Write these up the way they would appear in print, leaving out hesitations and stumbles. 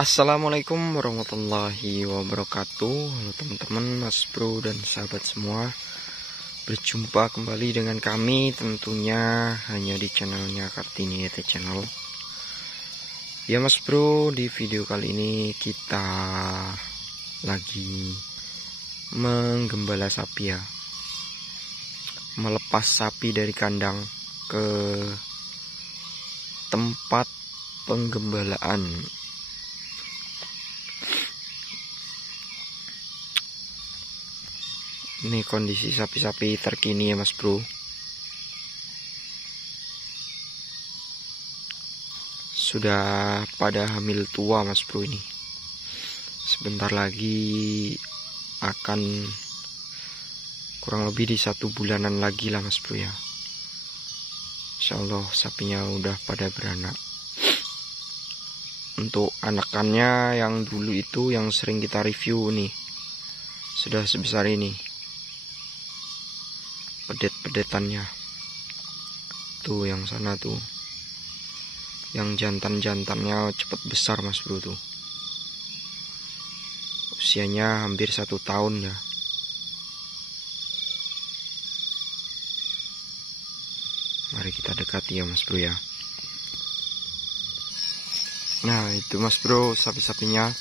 Assalamualaikum warahmatullahi wabarakatuh. Halo teman-teman, mas bro dan sahabat semua. Berjumpa kembali dengan kami tentunya hanya di channelnya Kartini YT Channel. Ya mas bro, di video kali ini kita lagi menggembala sapi ya. Melepas sapi dari kandang ke tempat penggembalaan. Ini kondisi sapi-sapi terkini ya mas bro. Sudah pada hamil tua mas bro ini. Sebentar lagi akan kurang lebih di 1 bulanan lagi lah mas bro ya. Insya Allah sapinya udah pada beranak. Untuk anakannya yang dulu itu yang sering kita review nih, sudah sebesar ini. Pedet-pedetannya tuh, yang sana tuh, yang jantan-jantannya cepet besar mas bro tuh. Usianya hampir 1 tahun ya. Mari kita dekati ya mas bro ya. Nah itu mas bro, sapi-sapinya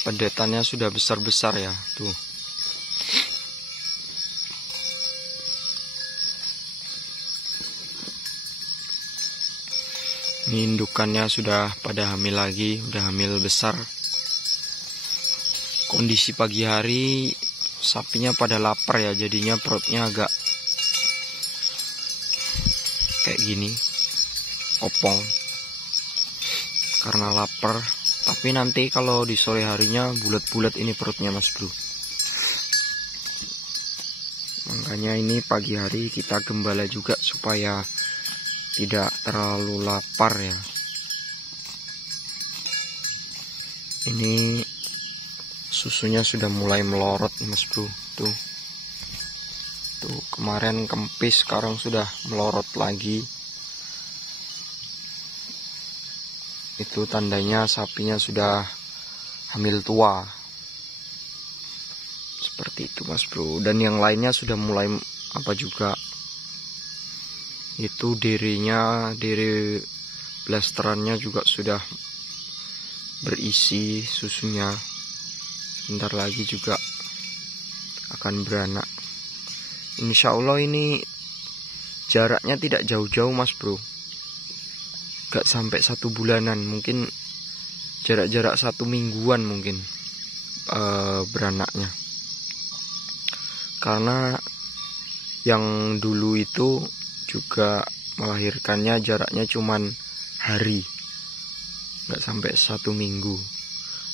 pedetannya sudah besar-besar ya tuh. Ini indukannya sudah pada hamil lagi, udah hamil besar. Kondisi pagi hari sapinya pada lapar ya, jadinya perutnya agak kayak gini, kopong karena lapar. Tapi nanti kalau di sore harinya bulat-bulat ini perutnya mas bro. Makanya ini pagi hari kita gembala juga supaya tidak terlalu lapar ya. Ini susunya sudah mulai melorot mas bro tuh. Tuh kemarin kempis, sekarang sudah melorot lagi. Itu tandanya sapinya sudah hamil tua. Seperti itu mas bro. Dan yang lainnya sudah mulai apa juga. Itu dirinya, diri blasterannya juga sudah berisi susunya. Sebentar lagi juga akan beranak. Insya Allah ini jaraknya tidak jauh-jauh mas bro. Gak sampai 1 bulanan, mungkin jarak-jarak 1 mingguan mungkin beranaknya. Karena yang dulu itu juga melahirkannya jaraknya cuman hari, nggak sampai 1 minggu.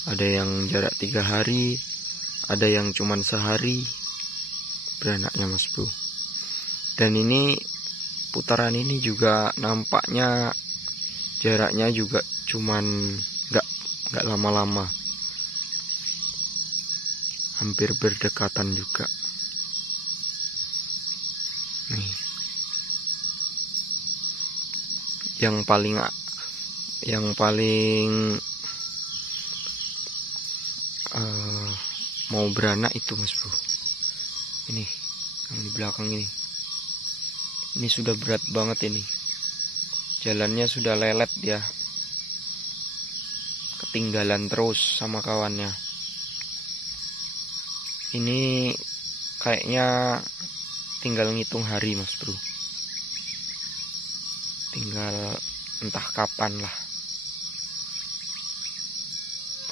Ada yang jarak 3 hari, ada yang cuman sehari beranaknya mas bro. Dan ini putaran ini juga nampaknya jaraknya juga cuman nggak lama-lama, hampir berdekatan juga. Nih yang paling mau beranak itu mas bro. Ini yang di belakang ini sudah berat banget ini. Jalannya sudah lelet dia, ketinggalan terus sama kawannya. Ini kayaknya tinggal ngitung hari mas bro. Tinggal entah kapan lah,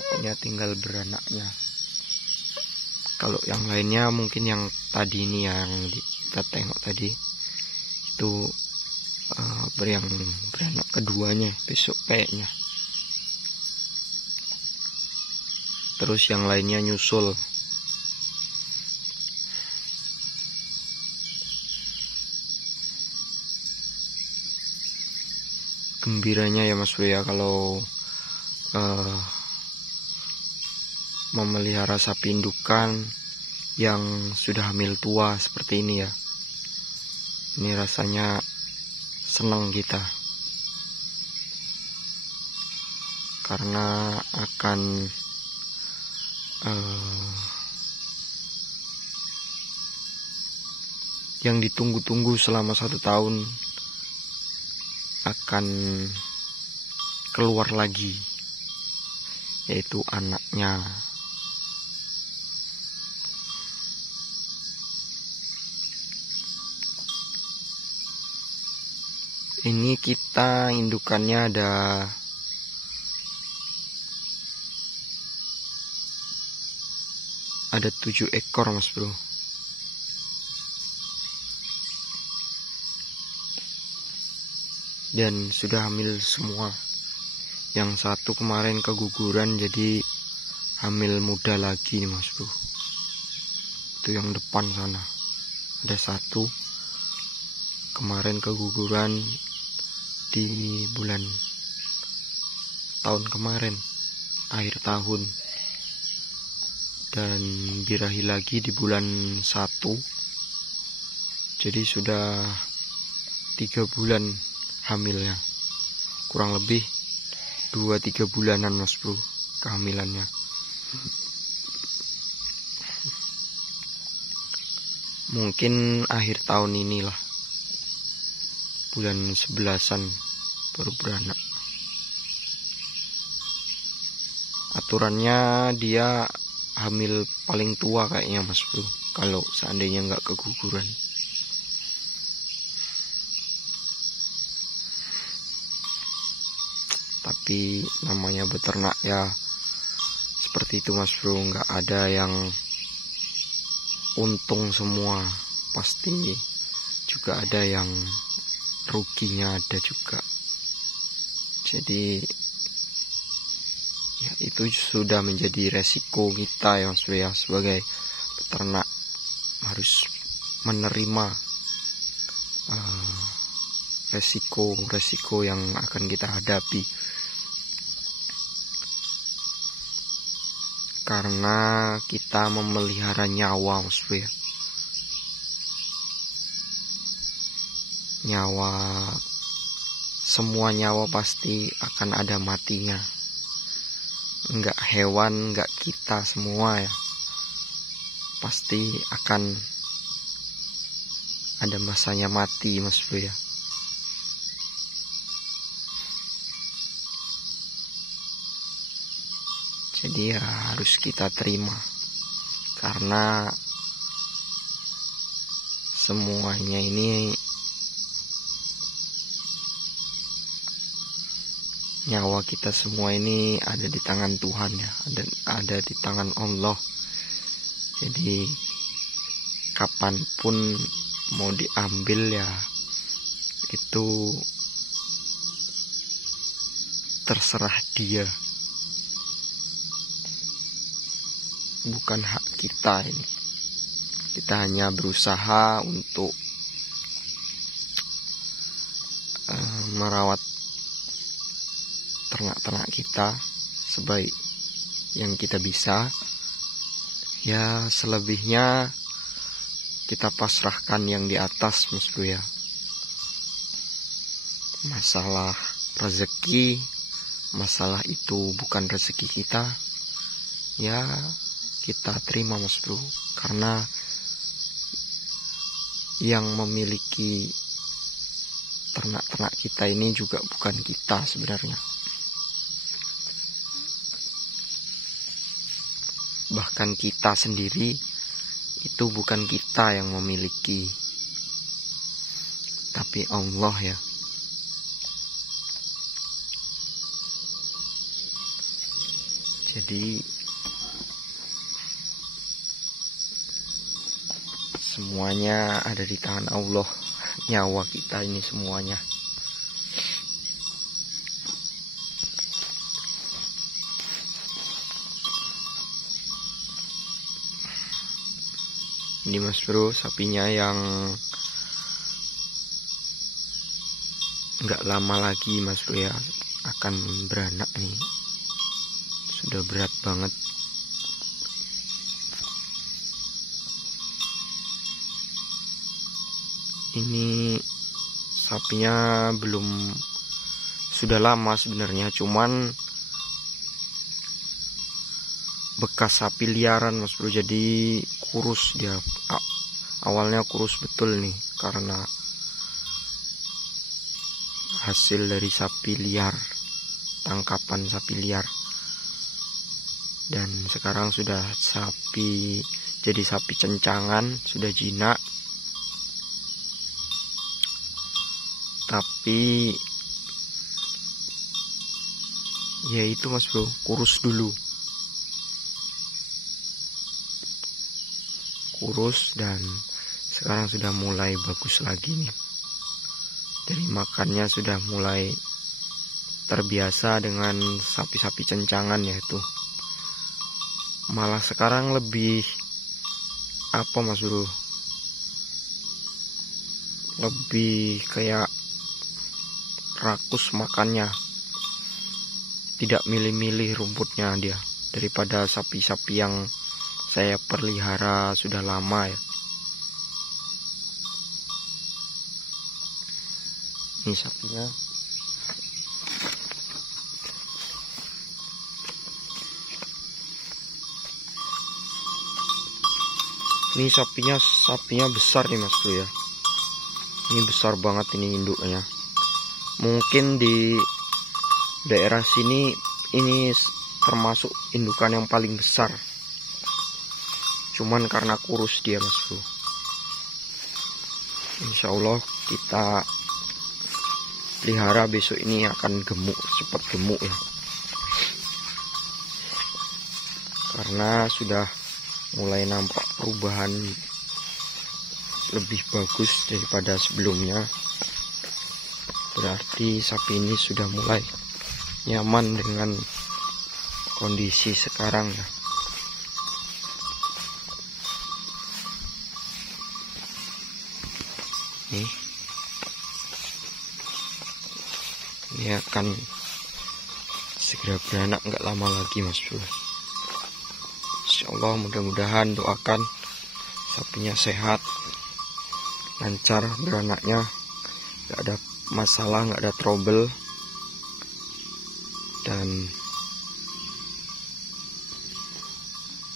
pokoknya tinggal beranaknya. Kalau yang lainnya mungkin yang tadi ini yang kita tengok tadi itu yang beranak keduanya besok kayaknya. Terus yang lainnya nyusul. Gembiranya ya mas bro ya kalau memelihara sapi indukan yang sudah hamil tua seperti ini ya. Ini rasanya senang kita. karena akan yang ditunggu-tunggu selama 1 tahun akan keluar lagi, yaitu anaknya. Ini kita indukannya ada 7 ekor mas bro. Dan sudah hamil semua. Yang satu kemarin keguguran, jadi hamil muda lagi nih mas bro. Itu yang depan sana. Ada satu kemarin keguguran di bulan tahun kemarin, akhir tahun. Dan birahi lagi di bulan 1. Jadi sudah 3 bulan hamilnya, kurang lebih 2-3 bulanan mas bro kehamilannya. Mungkin akhir tahun inilah, bulan 11-an baru beranak. Aturannya dia hamil paling tua kayaknya mas bro, kalau seandainya nggak keguguran. Tapi namanya beternak ya seperti itu mas bro, nggak ada yang untung semua, pasti juga ada yang ruginya, ada juga. Jadi ya itu sudah menjadi resiko kita ya mas bro ya, sebagai peternak harus menerima resiko yang akan kita hadapi. Karena kita memelihara nyawa mas bro ya. Semua nyawa pasti akan ada matinya. Enggak hewan, enggak kita semua ya, pasti akan ada masanya mati mas bro ya. Jadi ya harus kita terima, karena semuanya ini, nyawa kita semua ini ada di tangan Tuhan ya, ada di tangan Allah. Jadi kapanpun mau diambil ya itu terserah dia, bukan hak kita ini. Kita hanya berusaha untuk merawat ternak-ternak kita sebaik yang kita bisa. Ya selebihnya kita pasrahkan yang di atas mas bro ya. Masalah rezeki, masalah itu bukan rezeki kita, ya kita terima mas bro, karena yang memiliki ternak-ternak kita ini juga bukan kita sebenarnya. Bahkan kita sendiri itu bukan kita yang memiliki, tapi Allah ya. Jadi semuanya ada di tangan Allah, nyawa kita ini semuanya. Ini mas bro, sapinya yang nggak lama lagi mas bro ya akan beranak nih. Sudah berat banget. Ini sapinya sudah lama sebenarnya, cuman bekas sapi liaran Mas Bro, jadi kurus dia. Awalnya kurus betul nih karena hasil dari sapi liar, tangkapan sapi liar. Dan sekarang sudah jadi sapi cencangan, sudah jinak. Tapi ya itu Mas Bro, kurus dulu. Kurus dan sekarang sudah mulai bagus lagi nih. Dari makannya sudah mulai terbiasa dengan sapi-sapi cencangan ya itu. Malah sekarang lebih apa Mas Bro? Lebih kayak rakus makannya. Tidak milih-milih rumputnya dia daripada sapi-sapi yang saya pelihara sudah lama ya. Ini sapinya. Ini sapinya besar nih Mas Bro ya. Ini besar banget ini induknya. Mungkin di daerah sini ini termasuk indukan yang paling besar. Cuman karena kurus dia Mas Bro. Insya Allah kita pelihara besok ini akan gemuk, cepat gemuk ya. Karena sudah mulai nampak perubahan lebih bagus daripada sebelumnya. Berarti sapi ini sudah mulai nyaman dengan kondisi sekarang ya. Ini akan segera beranak nggak lama lagi Mas Bro. Insyaallah, mudah-mudahan doakan sapinya sehat, lancar beranaknya, nggak ada masalah, nggak ada trouble. Dan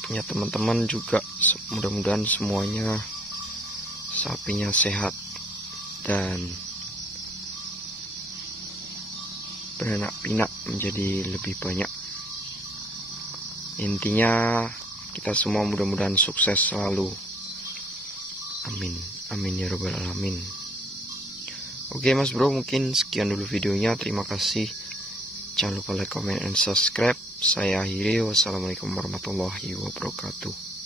punya teman-teman juga mudah-mudahan semuanya sapinya sehat dan beranak pinak menjadi lebih banyak. Intinya kita semua mudah-mudahan sukses selalu. Amin, amin ya robbal alamin. Oke Mas Bro, mungkin sekian dulu videonya. Terima kasih. Jangan lupa like, comment, and subscribe. Saya akhiri. Wassalamualaikum warahmatullahi wabarakatuh.